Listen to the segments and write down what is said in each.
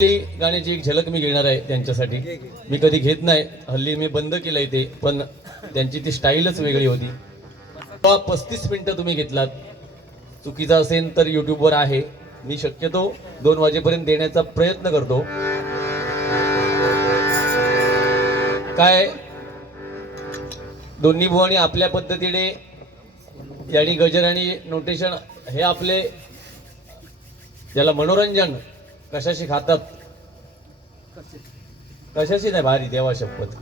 गाण्याची एक झलक मी घेणार आहे त्यांच्यासाठी. मी कधी घेत नाही, हल्ली मी बंद केलंय ते, पण त्यांची ती स्टाईलच वेगळी होती. 35 मिनिटं तुम्ही घेतलात, चुकीचा असेल तर युट्यूबवर आहे. मी शक्यतो 2 वाजेपर्यंत देण्याचा प्रयत्न करतो. काय दोन्ही बुवानी आपल्या पद्धतीने याडी गजर आणि नोटेशन हे आपले ज्याला मनोरंजन कशाशी खातात, कशाशी नाही भारी देवा शपथ.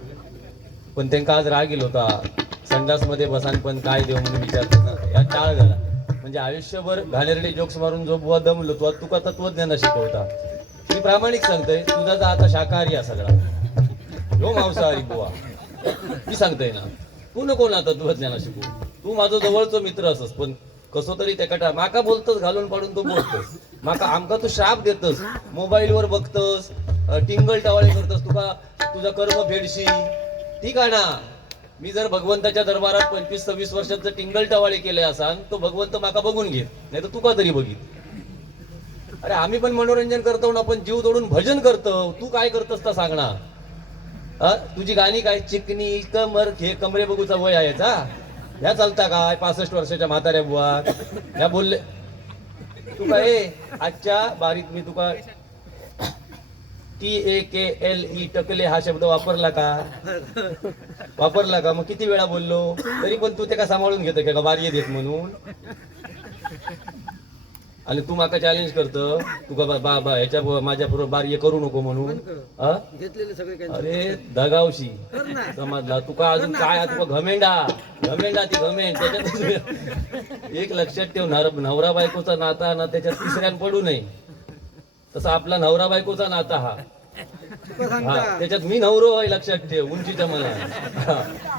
पण त्यांना आज राग येईल होता, संडास मध्ये बसान पण काय देऊ म्हणून विचारतात. या टाळ झाला म्हणजे आयुष्यभर घाणेरडे जोक्स मारून जो बुवा दमलो तो तुका तत्वज्ञान शिकवता. मी प्रामाणिक सांगतोय, तुझा तर आता शाकाहारी आहे सगळा, यो मांसाहारी बुवा. मी सांगतोय ना, तू नको ना तत्वज्ञान शिकू. तू माझं जवळचं मित्र असस, पण कसो तरी त्या माका बोलतोस घालून पाडून तो बोलतोस. माका आमका तू श्राप देतस, मोबाईलवर बघतस, टिंगल टावळे करतस, तुका तुझा कर्म फेडशी. ठीक आहे ना, मी जर भगवंताच्या दरबारात 25-26 वर्षाचं टिंगल टावाळे केले असान, तो भगवंत माका बघून घेत, नाही तर तुका तरी बघित. अरे आम्ही पण मनोरंजन करतो ना, पण जीव तोडून भजन करतो. तू काय करतस तर सांग ना. तुझी गाणी काय, चिकनी कमर हे कमरे बघूचा वय आहे का? ह्या चालता काय 65 वर्षाच्या म्हाताऱ्या बुवा ह्या बोलले. तू काय आजच्या बारीत मी तुका TAKLE टकले हा शब्द वापरला का? मग किती वेळा बोललो तरी पण तू ते का सांभाळून घेतो का बारी देत म्हणून. आणि तू माका चॅलेंज करतो, तुका बाबा ह्याच्या माझ्या बरोबर बारी करू नको म्हणून. अरे दगावशी समजला तुका. अजून काय तुका घमेंडा ती घमेंड त्याच्यात. एक लक्षात ठेव, नवरा बायकोचा नाता ना त्याच्यात तिसऱ्यान पडू नये. तसा आपला नवरा बायकोचा नाता हा त्याच्यात मी नवरो आहे लक्षात ठेव. उंचीच्या मला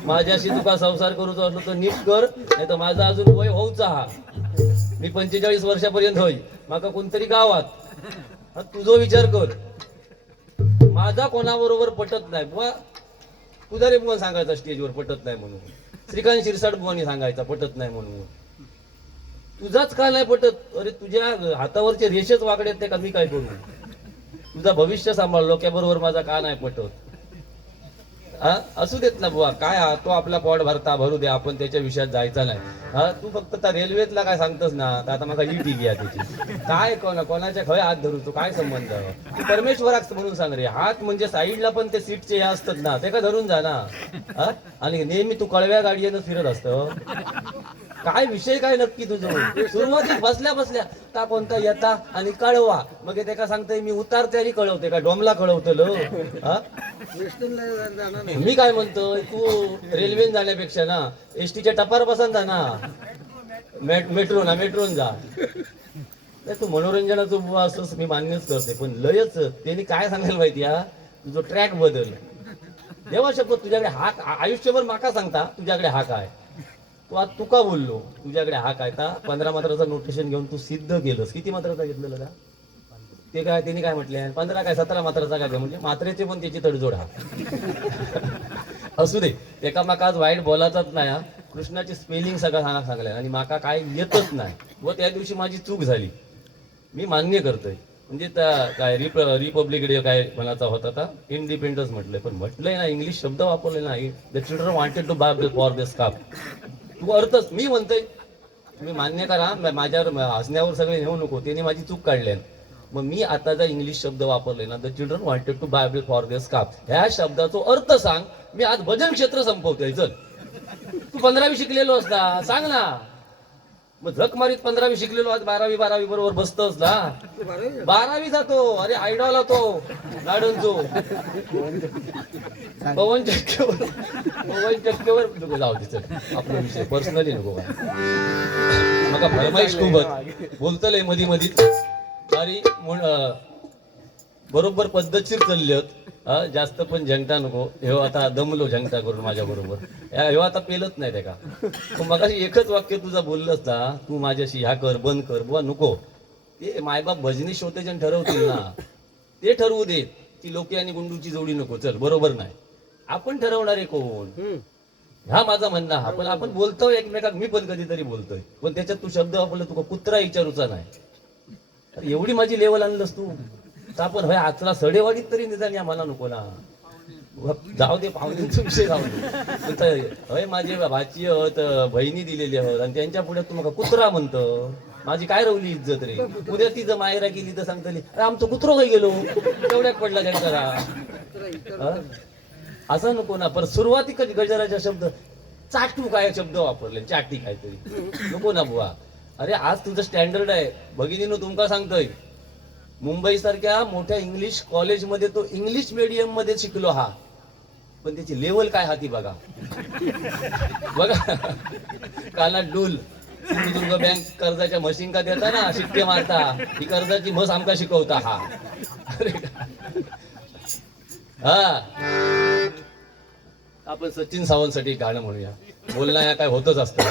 माझ्याशी तुका संसार करूचा वाटलो तर नीट कर, नाही तर माझा अजून वय होऊचा हा. मी 45 वर्षापर्यंत होई, माका कोणतरी गावात तुझा विचार कर. माझा कोणाबरोबर पटत नाही बुवा, तुझा रे बुवा सांगायचा स्टेजवर पटत नाही म्हणून. श्रीकांत शिरसाट बुवानी सांगायचा पटत नाही म्हणून. तुझाच का नाही पटत? अरे तुझ्या हातावरचे रेषेच वाकडे ते का मी काय करू? तुझा भविष्य सांभाळलो त्या बरोबर माझा का नाही पटत? असू देत ना बुवा, काय तो आपला पोट भरू दे, आपण त्याच्या विषयात जायचा नाही. तू फक्त त्या रेल्वेतला काय सांगतस ना, तर आता मला ही टीव्ही आहे त्याची काय कोणाच्या खय हात धरू, तू काय संबंध? तू परमेश्वराक म्हणून सांग रे. हात म्हणजे साईडला पण ते सीटचे हे असतात ना, ते का धरून जा ना. आणि नेहमी तू कळव्या गाडीनं फिरत असतं. काय विषय काय नक्की तुझं? सुरुवातीत बसल्या का कोणता येता आणि कळवा, मग ते का सांगतोय मी उतारते आणि कळवते का डोमला कळवतलो. मी काय म्हणतोय, तू रेल्वेन जाण्यापेक्षा ना एसटीच्या टपार बसन जा ना, मेट्रोन जा. तू मनोरंजनाचं बुवा असंच मी मान्यच करते, पण लयच त्यांनी काय सांगायला माहिती, तुझं ट्रॅक बदल. देवा शपथ तुझ्याकडे हा आयुष्यभर माका सांगता तुझ्याकडे हा काय. तू आज तुका बोललो तुझ्याकडे हा काय ता 15 मात्राचं नोटेशन घेऊन तू सिद्ध केलंस. किती मात्राचा घेतलेलं का ते? काय त्यांनी काय म्हटले 15 काय 17 मात्राचा काय म्हणजे मात्रेचे पण त्याची तडजोड हा. असू दे, एका माका आज वाईट बोलायचाच नाही. कृष्णाची स्पेलिंग सगळं सांगलाय आणि माका काय येतच नाही व त्या दिवशी माझी चूक झाली, मी मान्य करतोय. म्हणजे त्या काय रिपब्लिक डे काय म्हणायचा होता का इंडिपेंडन्स म्हटलंय, पण म्हटलंय ना इंग्लिश शब्द वापरले नाही. The children wanted to buy for the scarf. तू अर्थच मी म्हणतोय, तुम्ही मान्य करा. माझ्यावर हसण्यावर सगळे नेऊ नको, त्याने माझी चूक काढली. मग मी आता जर इंग्लिश शब्द वापरले ना, the children wanted to buy for the scarf, ह्या शब्दाचा अर्थ सांग. मी आज भजन क्षेत्र संपवतोय. चल तू 15वी शिकलेलो असता सांग ना. मग झक मारीत 15वी शिकलेलो आज 12वी बरोबर बसतोस ना. 12वी जातो. अरे आयडॉल होतो गार्डनचो पवन चक्केवर नको जाऊ दे. आपला विषय पर्सनली नको मग फरमाईश खूपच बोलतलंय मधी अरे बरोबर पद्धतशीर चालले. जास्त पण झंगटा नको. हे आता दमलो झंगटा करून माझ्या बरोबर. हे आता पेलत नाही ते का. मग एकच वाक्य तुझा बोललंस ना, तू माझ्याशी ह्या कर बंद कर बुवा नको. ते मायबाप भजनी श्रोतेजन ठरवतील ना, ते ठरवू देत. ती लोके आणि गुंडूची जोडी नको. चल बरोबर नाही, आपण ठरवणारे कोण? हा माझा म्हणणं हा. पण आपण बोलतोय एकमेकाक, मी पण कधीतरी बोलतोय, पण त्याच्यात तू शब्द वापरला तुका कुत्रा विचारूचा नाही. एवढी माझी लेवल आणलंस तू. आपण होय आचला सडेवाडीत तरी निदान या मला नको ना. जाऊ दे पाहुण्यांचा विषय जाऊ दे. होय माझे भाची आहोत, बहिणी दिलेली आहोत आणि त्यांच्या पुढे तुम्हाला कुत्रा म्हणतं. माझी काय रवली इज्जत रे. उद्या ती जर मायरा गेली तर सांगतली अरे आमचं कुत्रो काही गेलो तेवढ्यात पडला त्यांचा. असं नको ना. पर सुरुवाती गजराचा शब्द चाटू काय शब्द वापरले, चाटी काहीतरी नको ना बुवा. अरे आज तुझं स्टँडर्ड आहे भगिनीनो. तुमका सांगतोय मुंबई सारख्या मोठ्या इंग्लिश कॉलेजमध्ये तो इंग्लिश मीडियम मध्ये शिकलो हा, पण त्याची लेवल काय हाती बघा. बघा काना डूल सिंधुदुर्ग बँक कर्जाच्या मशीन का देता ना शिक्के मारता, ही कर्जाची म्हस आमका शिकवता हा. हा आपण सचिन सावंत साठी गाणं म्हणूया. बोलणं या काय होतच असतं.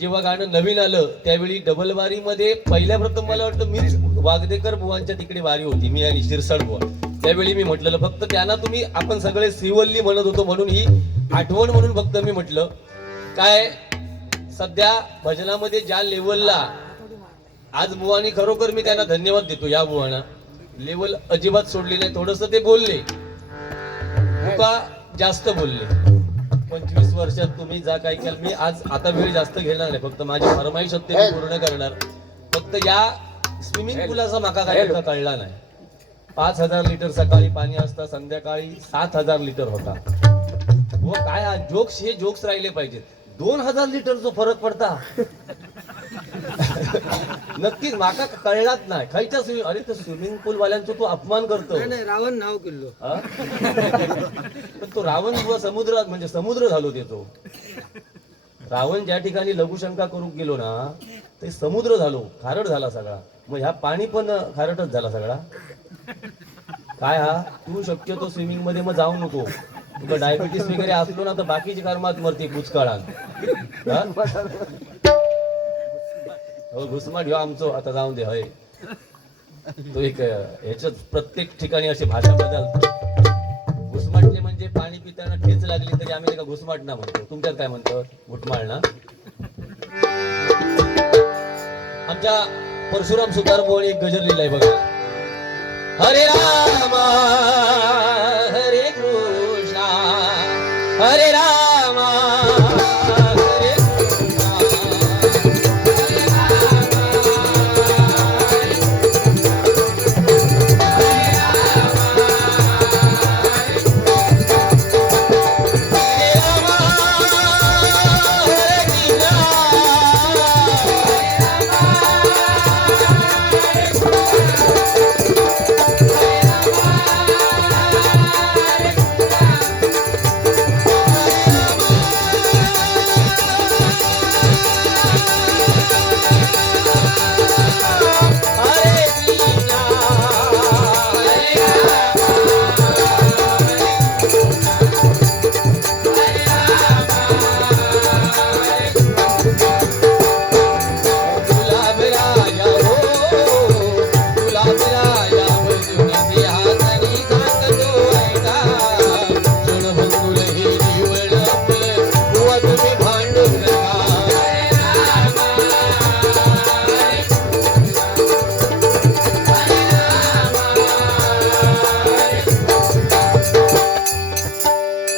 जेव्हा गाणं नवीन आलं त्यावेळी डबल वारी मध्ये पहिल्या प्रथम मला वाटतं मीच वागदेकर बुवांच्या तिकडे वारी होती, मी आणि शिरसाट बुवा. त्यावेळी मी म्हटलेलं फक्त त्यांना तुम्ही आपण सगळे श्रीवल्ली म्हणत होतो म्हणून ही आठवण म्हणून फक्त मी म्हटलं. काय सध्या भजनामध्ये ज्या लेवलला आज बुवानी खरोखर मी त्यांना धन्यवाद देतो. या बुवाना लेवल अजिबात सोडली नाही. थोडस ते बोलले का जास्त बोलले. 25 वर्षात तुम्ही जा काय केलं. मी आज आता वेळ जास्त घेणार नाही, फक्त माझी फरमाईश होते मी पूर्ण करणार. फक्त या स्विमिंग पुलाचा माका काय कळला नाही. 5000 लिटर सकाळी पाणी असतं, संध्याकाळी 7000 लिटर होता. व काय हा जोक्स हे जोक्स राहिले पाहिजेत. 2000 लिटरचा फरक पडता. नक्कीच माका कळलाच नाही खायच्या स्विमिंग. अरे तो स्विमिंग पूल वाल्यांचा तो अपमान करतो. रावण नाव किल्लो पण तो रावण समुद्रात म्हणजे समुद्र झालो ते. तो रावण ज्या ठिकाणी लघुशंका करू गेलो ना ते समुद्र झालो, खारट झाला सगळा. मग ह्या पाणी पण खारटच झाला सगळा. काय हा तू शक्यतो स्विमिंग मध्ये मग जाऊ नको. तुला डायबिटीस वगैरे असलो ना तर बाकीची कर्मात मरते पुचकाळात. हो घुसमाट ह्यो आमचो आता जाऊन दे. होय तो एक ह्याच्यात प्रत्येक ठिकाणी अशी भाषा बदलतो. घुसमाटले म्हणजे पाणी पिताना ठेच लागली तरी आम्ही त्याला घुसमाट ना म्हणतो. तुमच्यात काय म्हणतो? घुटमाळ ना. आमच्या परशुराम सुतार बुवाने एक गजर लिहिलाय बघा. हरे रामा हरे कृष्णा हरे रामा हरे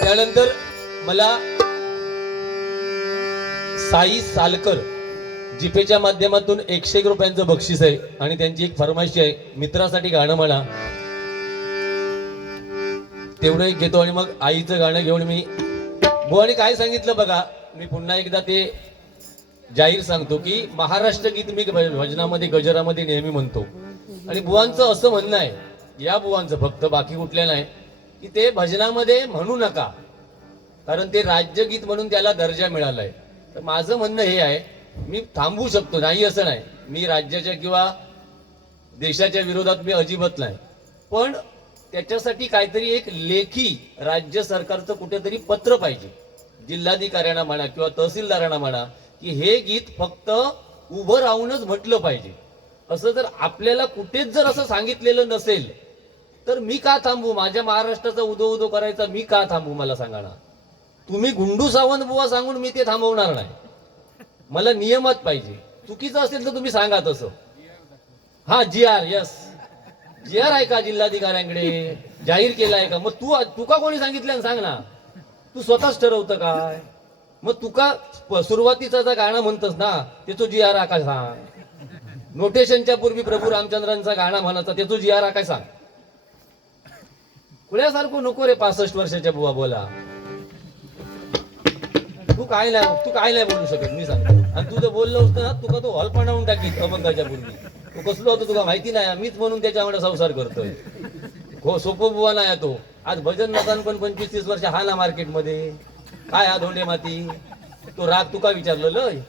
त्यानंतर मला साई सालकर जिपेच्या माध्यमातून 101 रुपयांचं बक्षीस आहे आणि त्यांची एक फरमाईश आहे, मित्रासाठी गाणं म्हणा. तेवढं एक घेतो आणि मग आईचं गाणं घेऊन मी बुवाने काय सांगितलं बघा. मी पुन्हा एकदा ते जाहीर सांगतो की महाराष्ट्र गीत मी भजनामध्ये गजरामध्ये नेहमी म्हणतो आणि बुवांचं असं म्हणणं आहे, या बुवांचं फक्त, बाकी कुठल्या नाही, की ते भजनामध्ये म्हणू नका कारण ते राज्यगीत म्हणून त्याला दर्जा मिळालाय. तर माझं म्हणणं हे आहे, मी थांबवू शकतो, नाही असं नाही, मी राज्याच्या किंवा देशाच्या विरोधात मी अजिबात नाही, पण त्याच्यासाठी काहीतरी एक लेखी राज्य सरकारचं कुठेतरी पत्र पाहिजे, जिल्हाधिकाऱ्यांना म्हणा किंवा तहसीलदारांना म्हणा, की हे गीत फक्त उभं राहूनच म्हटलं पाहिजे. असं जर आपल्याला कुठेच जर असं सांगितलेलं नसेल तर मी का थांबू? माझ्या महाराष्ट्राचा उदो उदो करायचा मी का थांबू? मला सांगा ना. तुम्ही गुंडू सावंत बुवा सांगून मी ते थांबवणार नाही. मला नियमात पाहिजे. चुकीचं असेल तर तुम्ही सांगा तसं. हा GR, यस GR आहे का जिल्हाधिकाऱ्यांकडे जाहीर केलाय का? मग तू का कोणी सांगितलं सांग ना. तू स्वतःच ठरवतं काय? मग तुका सुरुवातीचा जर गाणं म्हणतस ना त्याचं GR आकाश सांग. नोटेशनच्या पूर्वी प्रभू रामचंद्रांचा गाणं म्हणायचा त्याचं GR आकाश सांग. कुण्यासारखं नको रे 65 वर्षाच्या बुवा बोला. तू काय नाही बोलू शकत मी सांगतो. आणि तू जर बोललो होतं ना तुका तो हॉल पाणावून टाकीत अभंगाच्या पूर्वी. तू कसलो होतो तुला माहिती नाही, मीच म्हणून त्याच्यामुळे संसार करतोय. हो सोपं बुवा नाही तो. आज भजन नदान पण 25-30 वर्ष हा ना मार्केटमध्ये. काय हा धोंडे माती तो राग तुका विचारलं लय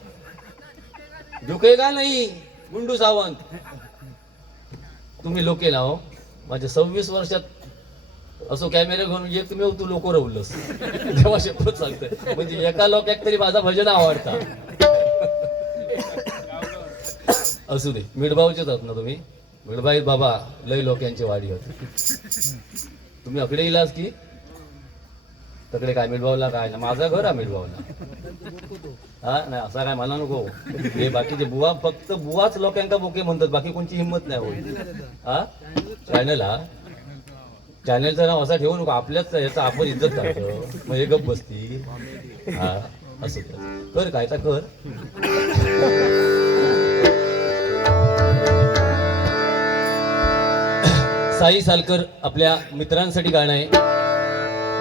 झुकेगा नाही गुंडू सावंत. तुम्ही लोके ना हो माझ्या 26 वर्षात असो कॅमेरा घेऊन एकमेव तू लोक रवलंस तेव्हा शपथ सांगतोय. म्हणजे एका लोकांक तरी माझा भजन आवडता. असू दे, मिडबावचेच आहात ना तुम्ही? मिडबाई बाबा लय लोकांची वाडी होती. तुम्ही अकडे इलास की तकडे काय मिडबावला काय ना माझं घर आहे मिडबावला. हा नाही असा काय मला नको. हे बाकीचे बुवा फक्त बुवाच लोकांका बोके म्हणतात, बाकी कोणची हिंमत नाही होईल. हा चॅनलचं नाव असा ठेवू नको, आपल्याच याचा आपण इज्जत करतो मग हे गप बसती. हा असं कर काय तर कर. साई सालकर आपल्या मित्रांसाठी गाणं आहे.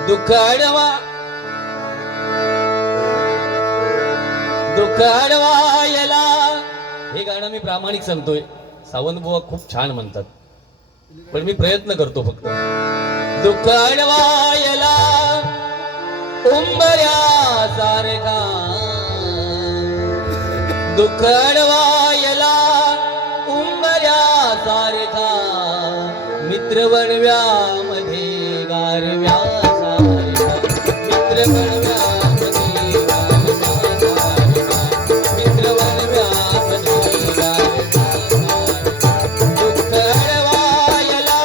दुःख अडवा याला. हे गाणं मी प्रामाणिक सांगतोय, सावंत बुवा खूप छान म्हणतात पण मी प्रयत्न करतो फक्त. दुःख अडवा याला उंबऱ्या सारखा, दुःख अडवा याला उंबऱ्या सारखा, मित्र बनव्यामध्ये गारव्या सारखा, मित्र बनव्यामध्ये गारव्या सारखा, मित्र बनव्यामध्ये गारव्या सारखा. दुःख अडवा याला,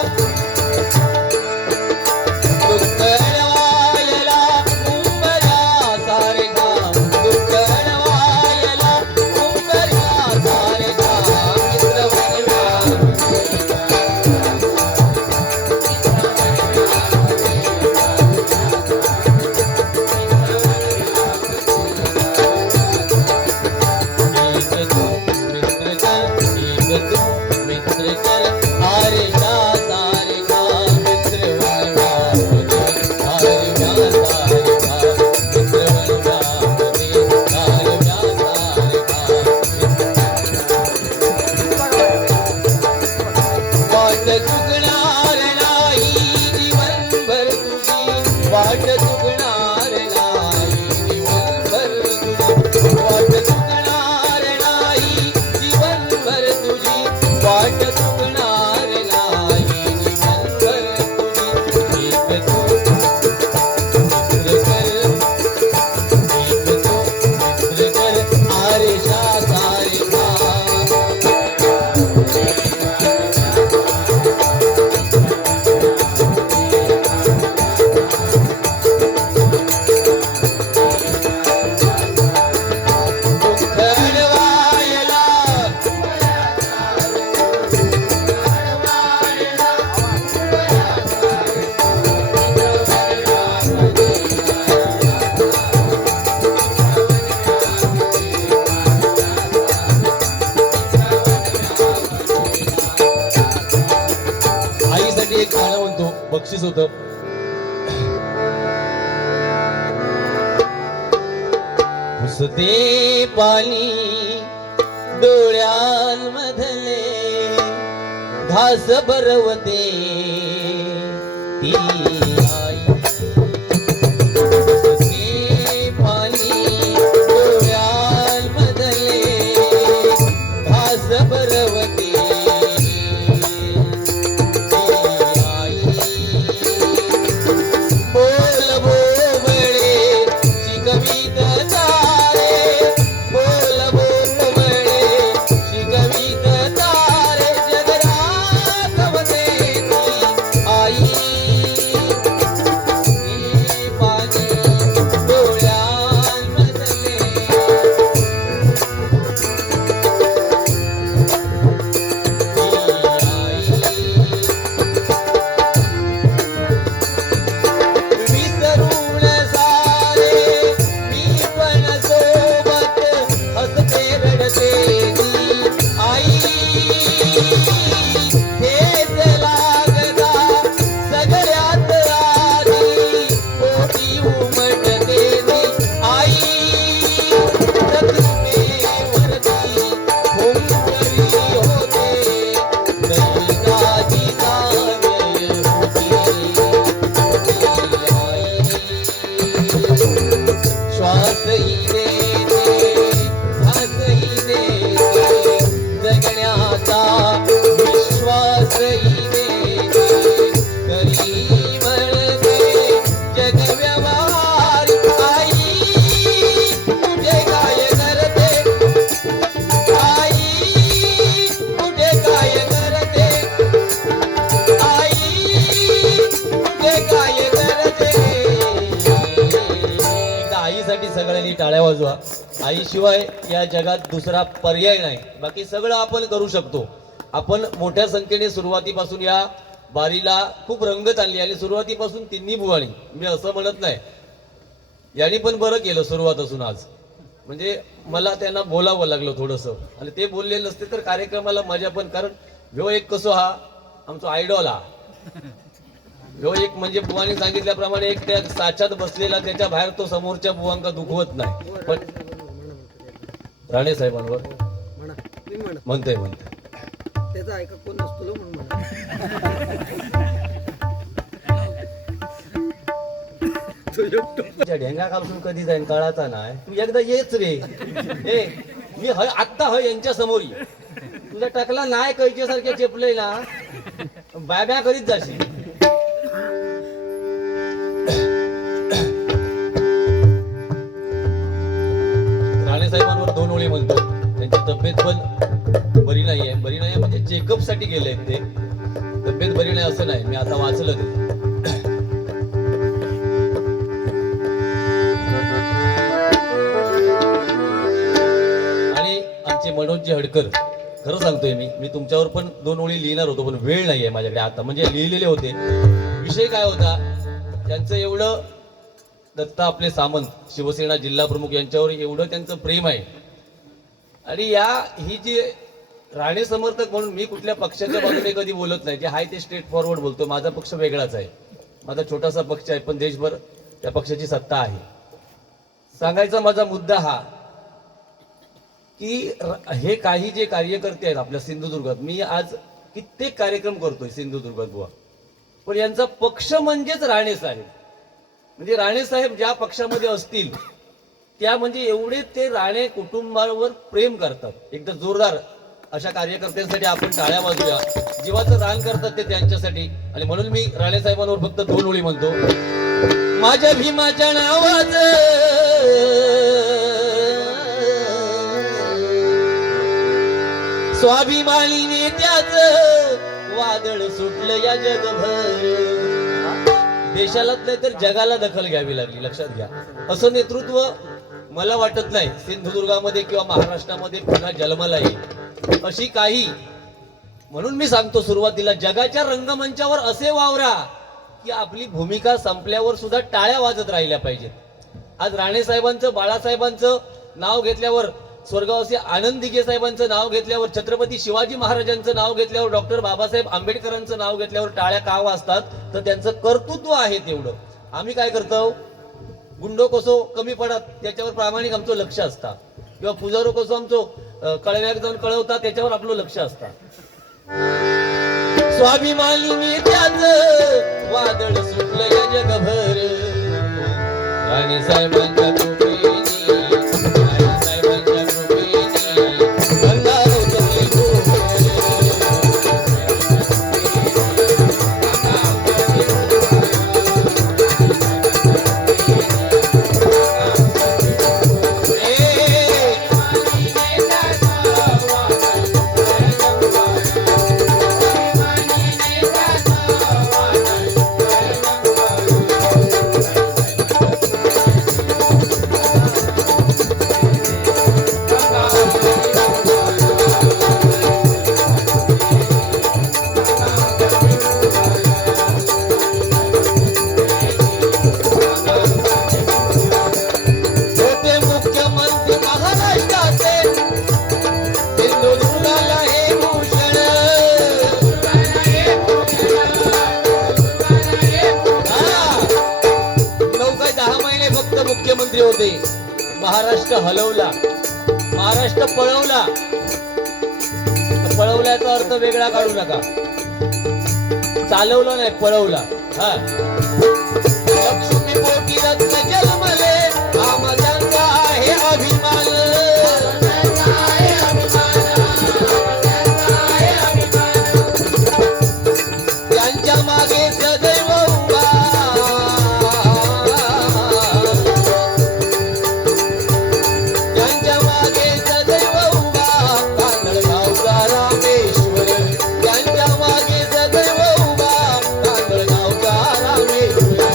दुःख अडवा याला उंबऱ्या सारखा, दुःख अडवा याला उंबऱ्या सारखा, मित्र बनव्यामध्ये होतं. पुसते पाणी डोळ्यांमधले घास भरवते ती आई. पुसते पाणी डोळ्यांमधले घास भरवते सगळ्यांनी टाळ्या वाजवा. आईशिवाय या जगात दुसरा पर्याय नाही. बाकी सगळं आपण करू शकतो. आपण मोठ्या संख्येने सुरुवातीपासून या बारीला खूप रंगत आणली आणि सुरुवातीपासून तिन्ही बुवाणी, मी असं म्हणत नाही, यांनी पण बरं केलं सुरुवात असून आज. म्हणजे मला त्यांना बोलावं लागलं थोडंसं, आणि ते बोलले नसते तर कार्यक्रमाला मजा पण. कारण ह्यो एक कसो हा आमचा आयडॉल हा, ह्यो एक म्हणजे बुवानी सांगितल्याप्रमाणे एक त्या साच्यात बसलेला, त्याच्या बाहेर तो समोरच्या बुवांका दुखवत नाही. पण राणे साहेबांवर म्हणते त्याचा ऐका कोण नसतो म्हणून ढेंगा कापून कधी जाईन कळाचा नाही. तू एकदा येच रे. ए मी आत्ता यांच्या समोर ये. तुझा टकला नाही कैच्या सारख्या चेपलंय ना, बाब्या करीत जाशील. राणे साहेबांवर दोन ओळी म्हणतो. त्यांची तब्येत पण बरी नाहीये. बरी नाही म्हणजे चेकअप साठी गेले ते. तब्येत बरी नाही असं नाही, मी आता वाचलं ते. आणि आमचे मनोजी हडकर, खरं सांगतोय मी तुमच्यावर पण दोन ओळी लिहिणार होतो, पण वेळ नाहीये माझ्याकडे आता. म्हणजे लिहिलेले होते. विषय काय होता त्यांचं, एवढं दत्ता आपले सामंत शिवसेना जिल्हा प्रमुख यांच्यावर एवढं त्यांचं प्रेम आहे. आणि ही जी राणे समर्थक म्हणून मी कुठल्या पक्षाच्या बाजूने कधी बोलत नाही. जे आहे ते स्ट्रेट फॉरवर्ड बोलतो. माझा पक्ष वेगळाच आहे. माझा छोटासा पक्ष आहे, पण देशभर त्या पक्षाची सत्ता आहे. सांगायचा माझा मुद्दा हा की हे काही जे कार्यकर्ते आहेत आपल्या सिंधुदुर्गात, मी आज कित्येक कार्यक्रम करतोय सिंधुदुर्गात बुवा, पण यांचा पक्ष म्हणजेच राणे साहेब. म्हणजे राणे साहेब ज्या पक्षामध्ये असतील त्या म्हणजे एवढे ते राणे कुटुंबावर प्रेम करतात. एकदा जोरदार अशा कार्यकर्त्यांसाठी आपण टाळ्या वाजूया. जीवाचं दान करतात ते त्यांच्यासाठी. आणि म्हणून मी राणे साहेबांवर फक्त दोन ओळी म्हणतो. माझ्या भीमाच्या नावाचं स्वाभिमानी नेत्याचं वादळ सुटलं या जगभर. देशालाच नाही तर जगाला दखल घ्यावी लागली. लक्षात घ्या, असं नेतृत्व मला वाटत नाही सिंधुदुर्गामध्ये किंवा महाराष्ट्रामध्ये पुन्हा जन्माला येईल. अशी काही, म्हणून मी सांगतो सुरुवातीला, जगाच्या रंगमंचावर असे वावरा की आपली भूमिका संपल्यावर सुद्धा टाळ्या वाजत राहिल्या पाहिजेत. आज राणे साहेबांचं, बाळासाहेबांचं नाव घेतल्यावर स्वर्गवासी आनंद दिघे साहेबांचं नाव घेतल्यावर, छत्रपती शिवाजी महाराजांचं नाव घेतल्यावर, डॉक्टर बाबासाहेब आंबेडकरांचं नाव घेतल्यावर टाळ्या का वाजतात? तर त्यांचं कर्तृत्व आहे तेवढं. आम्ही काय करतो, गुंडो कसो कमी पडत त्याच्यावर प्रामाणिक आमचं लक्ष असतं, किंवा पुजारो कसो आमचं कळव्यात जाऊन कळवतात त्याच्यावर आपलं लक्ष असतं. स्वाभिमानी नेत्याचं वादळ सुटलं या जगभर, राणी साहेबांच्या कृपेने, राणी साहेबांच्या कृपेने अंगावर उतरली भूमी. मुख्यमंत्री होते. महाराष्ट्र हलवला, महाराष्ट्र पळवला. पळवल्याचा अर्थ वेगळा काढू नका, चालवलं नाही, पळवला. हा, लक्ष्मी पोटी रत्न जन्मले, आमदांचा आहे अभिमान. त्यांच्या मागे सदैव उभा, त्यांच्या मागे सदैव उभा कांदळगावचा रामेश्वर. त्यांच्या मागे सदैव उभा कांदळगावचा रामेश्वर.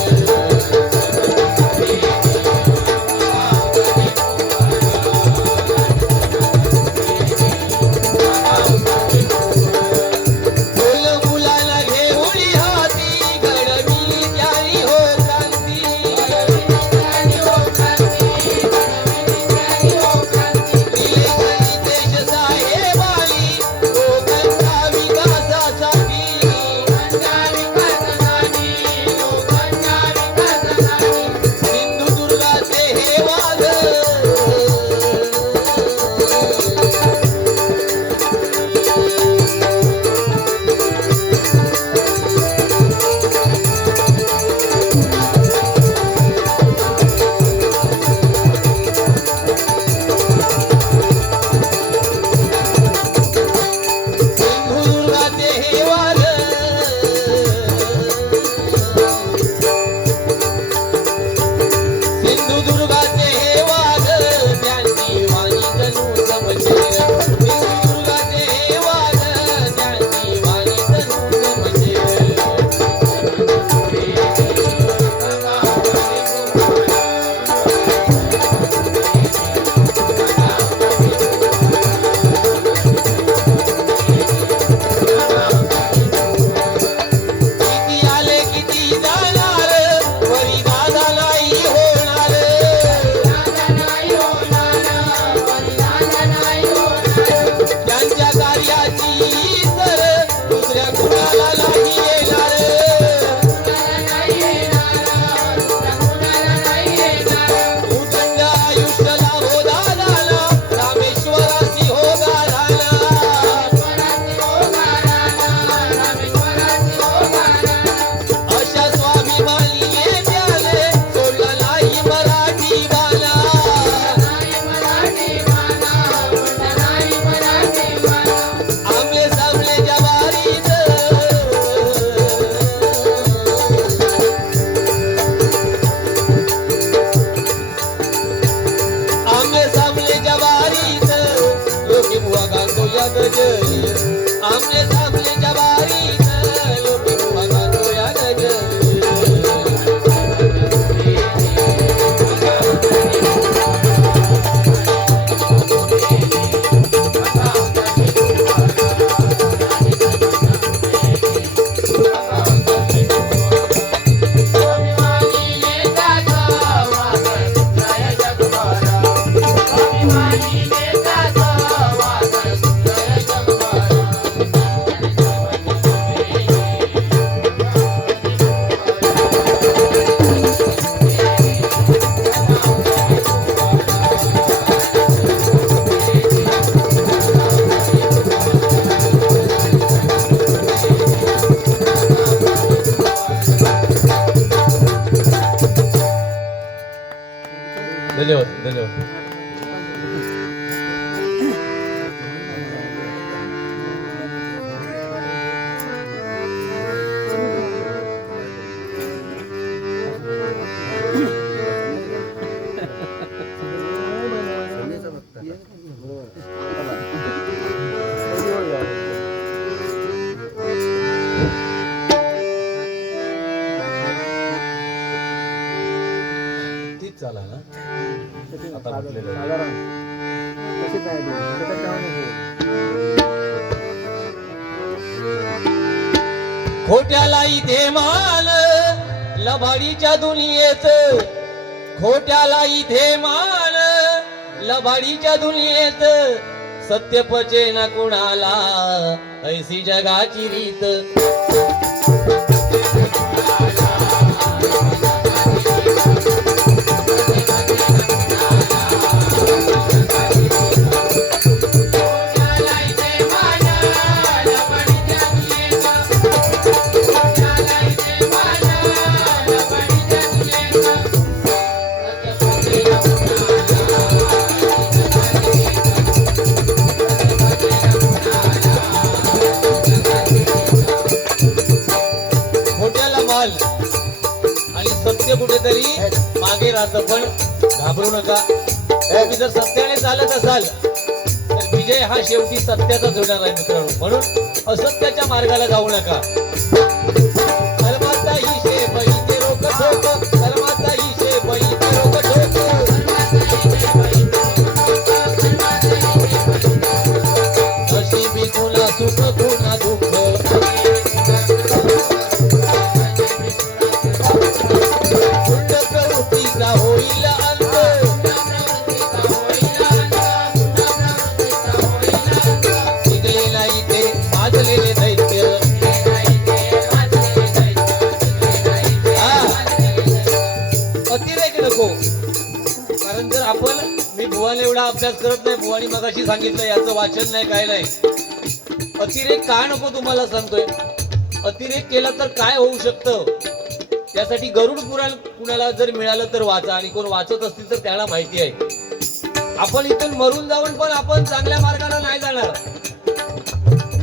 किती आले किती जाणार, वरी दादा नाही होणार. धन्यवाद धन्यवाद. सोन्याचा भक्त. तीच चाला ना आता म्हटलेलं आहे. खोट्याला इथे मान लबाडीच्या दुनियेत, खोट्याला इथे मान लबाडीच्या दुनियेत, सत्य पचे ना कुणाला ऐसी जगाची रीत. आणि सत्य कुठेतरी मागे राहतं, पण घाबरू नका. तुम्ही जर सत्याने चालत असाल तर विजय हा शेवटी सत्याचाच होणार आहे मित्रांनो. म्हणून असत्याच्या मार्गाला जाऊ नका. धर्माचा हिशे बैते रोक ठोक, धर्माचा हिशे बैते रोक ठोक. नशिबी तुला सुख पुन्हा दुःख, होईल अंत. निघलेला इथे माजलेले दैत्य. अतिरेक नको. कारण जर आपण, मी भुवाने एवढा अभ्यास करत नाही, भुवानी मगाशी सांगितलं याचं वाचन नाही काय नाही. अतिरेक का नको तुम्हाला सांगतोय. अतिरेक केला तर काय होऊ शकतं त्यासाठी गरुड पुराण कुणाला जर मिळालं तर वाचा, आणि कोण वाचत असतील तर त्याला माहिती आहे. आपण इथून मरून जाऊन पण आपण चांगल्या मार्गाला नाही जाणार.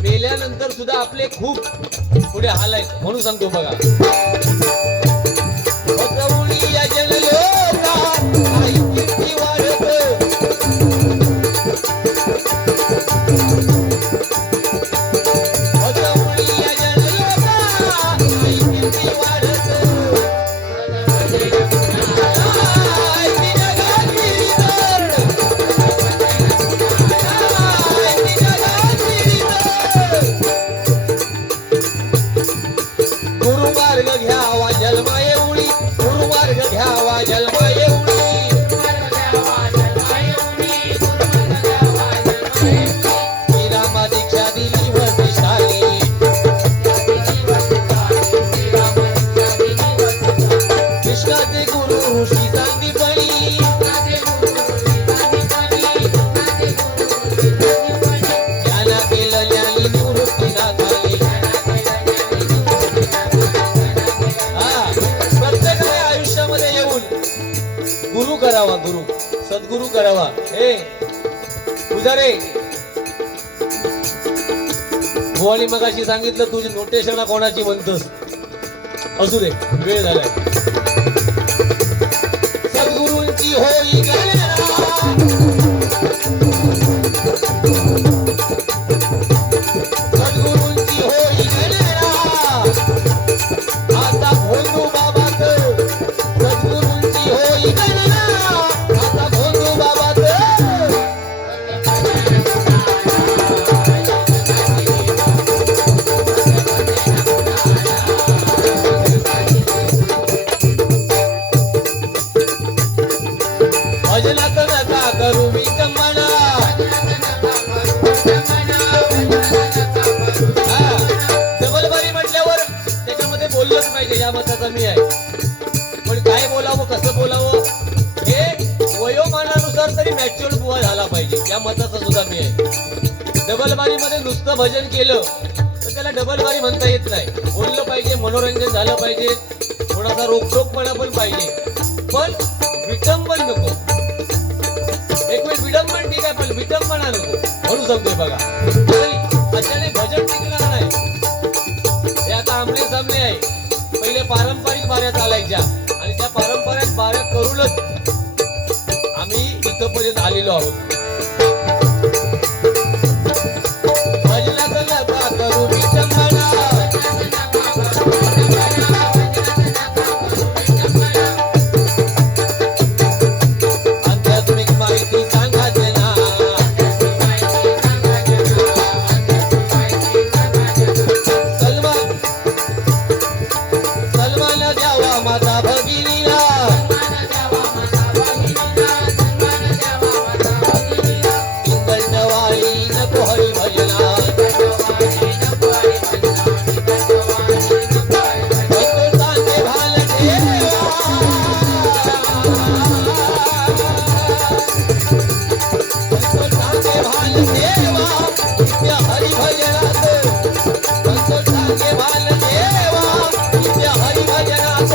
मेल्यानंतर सुद्धा आपले खूप पुढे हाल आहेत. म्हणून सांगतो बघा, गुरुमार्ग घ्यावा जन्मा एवढी, गुरुमार्ग घ्यावा जन्मा एवढी. श्रीरामा दीक्षा दिली वैशाली, कृष्णाचे गुरु ऋषी सांदीपणी, ज्ञाना केलं ज्ञानी निवृत्ती नाथाली. प्रत्येकाने आयुष्यामध्ये येऊन गुरु करावा, गुरु सद्गुरु करावा. हे पुजारे, भुवानी मगाशी सांगितलं तुझी नोटेशन कोणाची म्हणतोस. असू दे, वेळ झालाय. सद्गुरूंची होई गणना, सद्गुरूंची होई गणना. आता भोंदू बाबात सद्गुरूंची होई गणना, आता भोंदू बाबात. भजनात नका करू मी कमना, डबलबारी म्हटल्यावर त्याच्यामध्ये बोललंच पाहिजे. या मताचा मी आहे, पण काय बोलावं कसं बोलावं हे वयोमानानुसार तरी मॅच्युअर बुवा झाला पाहिजे. या मताचा सुद्धा मी आहे. डबलबारी मध्ये नुसतं भजन केलं तर त्याला डबलबारी म्हणता येत नाही. बोललं पाहिजे, मनोरंजन झालं पाहिजे, थोडासा रोखोकपणा पण पाहिजे, पण विटंबन नको. टिकणार नको म्हणून सांगतोय बघा. आणि अशाने भजन टिकणार नाही. हे आता आमने सामने आहे. पहिले पारंपरिक बाऱ्या चालायच्या आणि त्या पारंपरिक बाऱ्या करूनच आम्ही इथपर्यंत आलेलो आहोत. भजनाचं नका करू विटंबना, आध्यात्मिक माहिती सांगा जना, सन्मान द्यावा माता भगिनीला, इंगळवाळी नको हरी भजना, सांगे भाल देवा, सांगे भाल देवा नित्य हरी भजनात, सांगे भाल देवा नित्य हरी भजनात.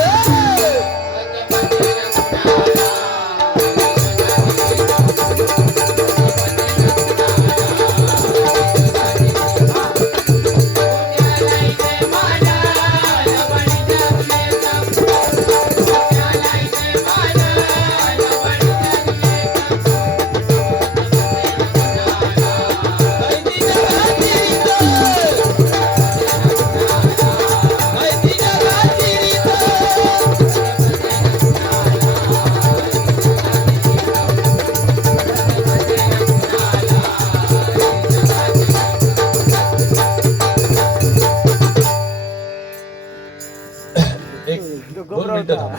एक 2 मिनिटं थांबा.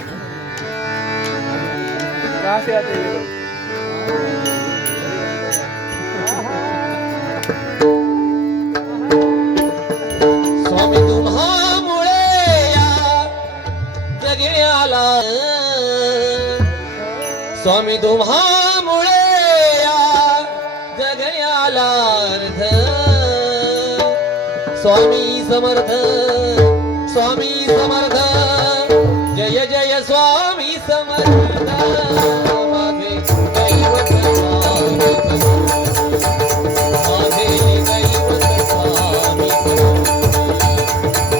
स्वामी तुम्हामुळे या जगण्याला, स्वामी तुम्हामुळे या जगण्याला अर्थ, स्वामी समर्थ, स्वामी समर्थ, जय जय स्वामी समर्थ, माझे दैवत स्वामी समर्थ, माझे दैवत स्वामी समर्थ,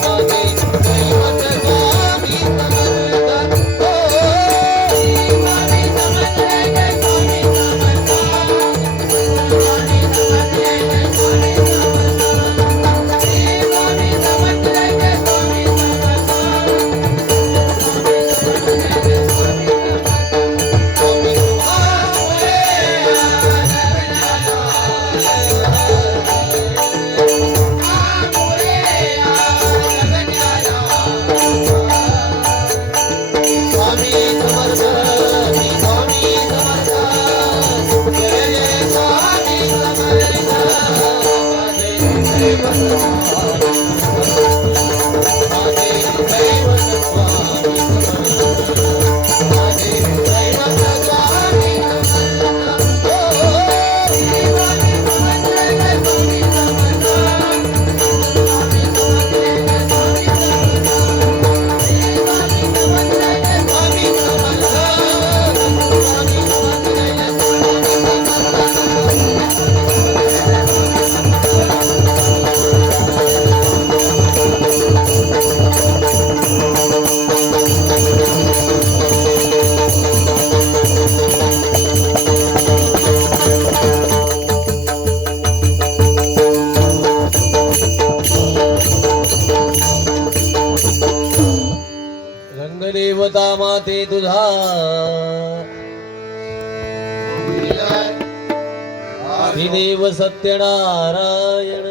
माझे दैवत स्वामी समर्थ, स्वामी समर्थ, स्वामी समर्थ, स्वामी समर्थ, स्वामी रंगदेवता माते तुझा देव सत्यनारायण